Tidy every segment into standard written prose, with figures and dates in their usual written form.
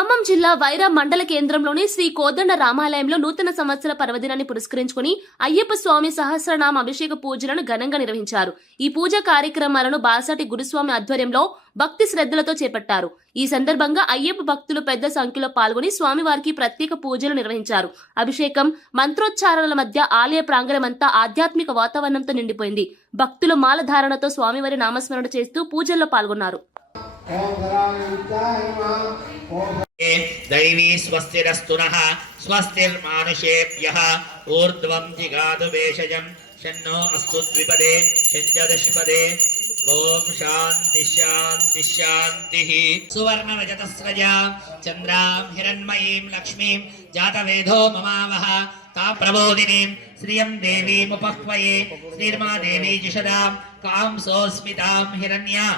ఖమ్మం జిల్లా వైరా మండల కేంద్రంలోని శ్రీ కోదండ రామాలయంలో నూతన సంవత్సర పర్వదినాన్ని పురస్కరించుకుని అయ్యప్ప స్వామి సహస్రనామ అభిషేక పూజలను ఘనంగా నిర్వహించారు. ఈ పూజా కార్యక్రమాలను బాసటి గురుస్వామి ఆధ్వర్యంలో భక్తి శ్రద్ధలతో చేపట్టారు. ఈ సందర్భంగా అయ్యప్ప భక్తులు పెద్ద సంఖ్యలో పాల్గొని స్వామివారికి ప్రత్యేక పూజలు నిర్వహించారు. అభిషేకం, మంత్రోచ్చారణల మధ్య ఆలయ ప్రాంగణమంతా ఆధ్యాత్మిక వాతావరణంతో నిండిపోయింది. భక్తులు మాలధారణతో స్వామివారి నామస్మరణ చేస్తూ పూజల్లో పాల్గొన్నారు. दैवी स्वस्तिरस्तुनः स्वस्तिर्मानुषेभ्यः ऊर्ध्वं जिगातु भेषजं शन्नो अस्तु द्विपदे शञ्जदशपदे ओम शांति शांति शांतिः। सुवर्णरजतस्रजा चन्द्रां हिरण्मयीं लक्ष्मीं जातवेदो ममावह तां प्रबोधिनीं श्रियं देवीमुपह्वये श्रीर्मा देवी जिषदां कां सोऽस्मितां हिरण्या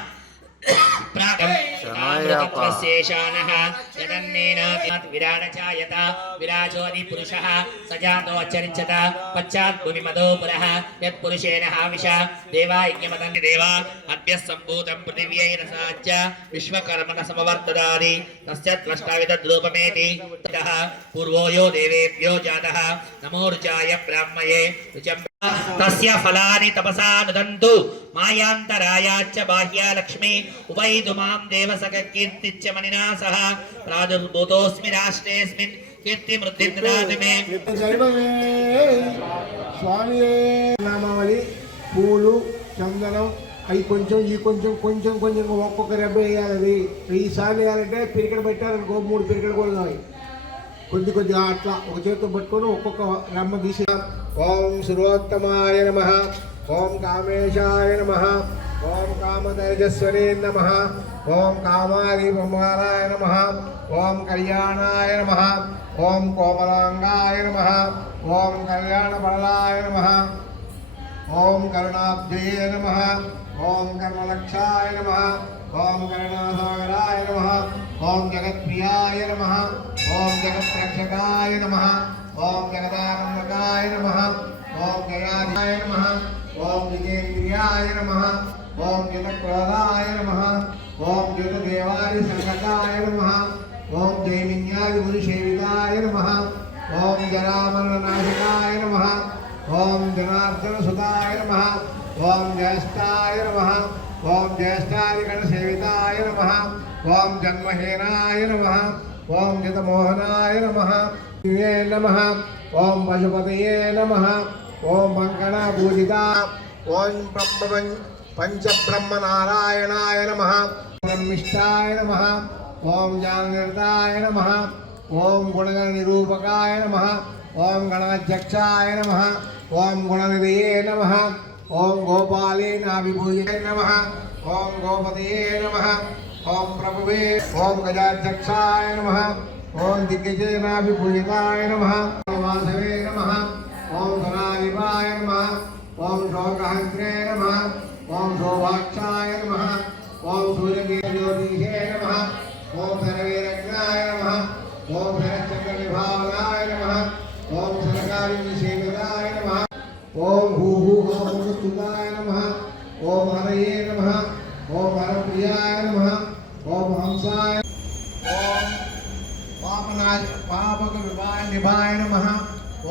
विराजोदि पुरुषः सजातो अचरिंचत पश्चात् भूमिमदो पुरः यत्पुरुषेण हाविषा देवायज्ञमदन्ति देवा अद्य सम्भूतं पृथिव्यैरसाच्च विश्वकर्मण समवर्तदादि तस्य द्रष्टाविदद्रूपमेति ततः पूर्वो यो देवेभ्यो जातः नमो ऋचाय ब्राह्मये ऋचं तस्य फलानि तपसा नुदन्तु मायान्तरायाच्च बाह्या लक्ष्मी उपैतु मां देवसखकीर्तिच्च मणिना सह प्रादुर्भूतोऽस्मि राष्ट्रेऽस्मिन् कीर्तिमृद्धिं ददातु मे। స్వామి నామావళి పూలు చందనం అవి కొంచెం ఈ కొంచెం కొంచెం కొంచెం ఒక్కొక్క రెబ్బ వేయాలి. అది 1000 సార్లు వేయాలంటే పిరికడ పెట్టారనుకో 3 పిరికలు కూడా కావాలి. కొద్దిగా అట్లా ఒక చేతితో పట్టుకొని ఒక్కొక్క రమ్మ తీసి ఓం సురోత్తమాయ నమః, ఓం కామేశాయ నమః, ఓం కామతేజస్వరే నమః, ఓం కామారి బ్రహ్మారాయ నమః, ఓం కళ్యాణాయ నమః, ఓం కోమలాంగాయ నమః, ఓం కళ్యాణబలాయ నమః, ఓం కరుణాబ్జయే నమః, ఓం కర్మలక్షాయ నమః, ఓం కరుణాసాగరాయ నమః, ఓం జగత్ప్రియాయ నమః, ఓం జగత్రక్షకాయ నమః, ఓం జగదానందకాయ నమః, ఓం జయాయ నమః, ఓం విజయేంద్రియాయ నమః, ఓం జగత్ప్రదాయ నమః, ఓం జగదేవాయ సంగతాయ నమః, ఓం జైమిన్యాయ గురుసేవితాయ నమః, ఓం జరామరణనాశకాయ నమః, ఓం జనార్దనసుతాయ నమః, ఓం జ్యేష్ఠాయ నమః, ఓం జ్యేష్ఠాదిగణసేవితాయ నమః, ఓం జన్మహీనాయ నమః, ఓం జతమోహనాయ నమః, శివే నమః, ఓం పశుపతయే నమః, ఓం మంగళపూజిత, ఓం పంచబ్రహ్మనారాయణాయ నమః, బ్రహ్మిష్టాయ నమః, ఓం జాననిరతాయ నమః, ఓం గుణగణ నిరూపకాయ నమః, ఓం గణాధ్యక్షాయ నమః, ఓం గుణనిధయే నమః, ఓం గోపాలేనాభిభూయే నమః, ఓం గోపతయే నమః, ఓం ప్రభువే, ఓం గజాధ్యక్షాయ నమః, ఓం దిగ్గజేనాభిభూయితాయ నమః, ఓం వాసవే నమః, ఓం సనాధిపాయ నమః, ఓం శోకహంత్రే నమః, ఓం శోభాక్షాయ నమః, ఓం సూర్యజ్యోతిషే నమః, ఓం సర్వేరజ్ఞాయ నమః, ఓం శరచంద్రవిభావనాయ నమః, ఓం సరకార్యసేవితాయ నమః, ఓం హూహూహోమస్తుతాయ నమః, ఓం హరయే నమః, ఓం హరప్రియాయ నమః, ఓం హంసాయ, ఓం పాపక నిభాయ నమః,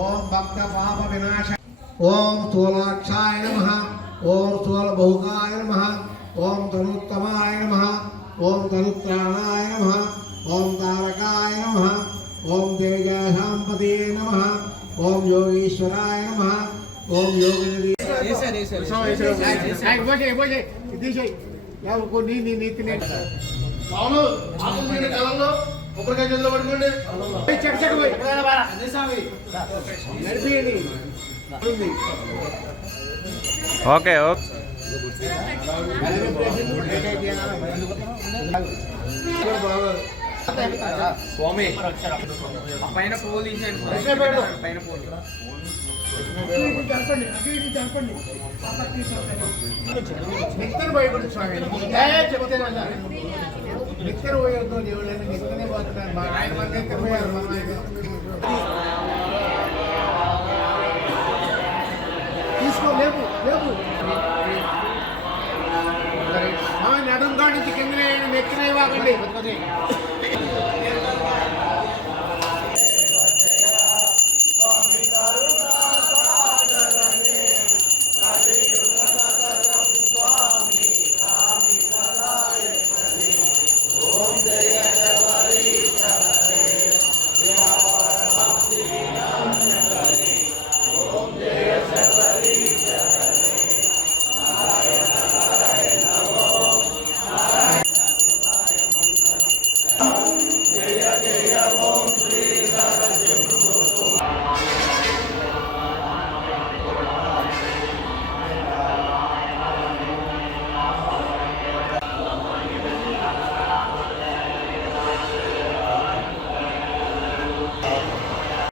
ఓం భక్త పాప వినాశ, ఓం స్థూలాక్షాయ నమః, ఓం స్థూలబహుకాయ నమః, ఓం తనుత్తమాయ నమః, ఓం తనుత్రాణాయ నమః, ఓం తారకాయ నమః, ఓం తేజాశాంపతే నమః, ఓం యోగీశ్వరాయ నమః, ఓం యోగిని కొబ్బరికాయ చేతిలో పట్టుకోండి, నడిపియండి. ఓకే ఓకే స్వామి పైన పోల్ పైన పోల్ నిత్యం భయపడు స్వామి చెప్తాను. నిత్యం పోయొద్దు దేవుళ్ళని నిత్యనే పోతున్నాను. మా ఆయన మంది పోయారు. మన తీసుకో, లేపు లేపు నడుం కాడి నుంచి కింద నెత్తినే వాకండి.